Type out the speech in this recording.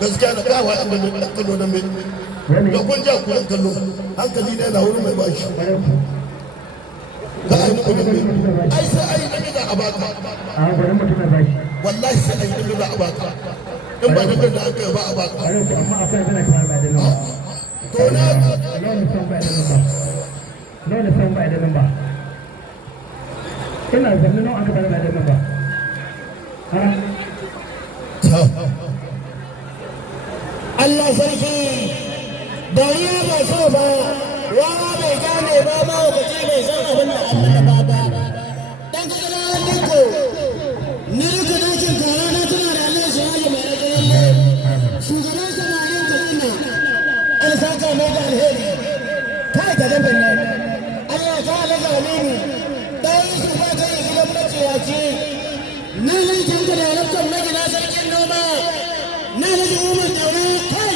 gaskiya na kawo a ɗan kallo na mai da kun ja ku ɗan kallo hankali ne na wurin mai bashi za a yi muku da mai ai sai ai ɗan gida a baka wallahi sai ai ɗan gida a baka in ba ɗan da aka yi ba a baka to na ina zanne nan aka bada da namba Allah sarki dariya ba so ba wawa bai gane ba mahaukaci bai san abin da Allah da baba dan kaga na diko ni duka dakin kara na tana da Allah shi hali mai rajin shugaban samarin kaduna an saka mai da alheri kai da dabban nan Allah ta alaga aminu dai su ba kai gidan maciyaci na lankin da daraktan magina sarkin noma na rage umar daura kai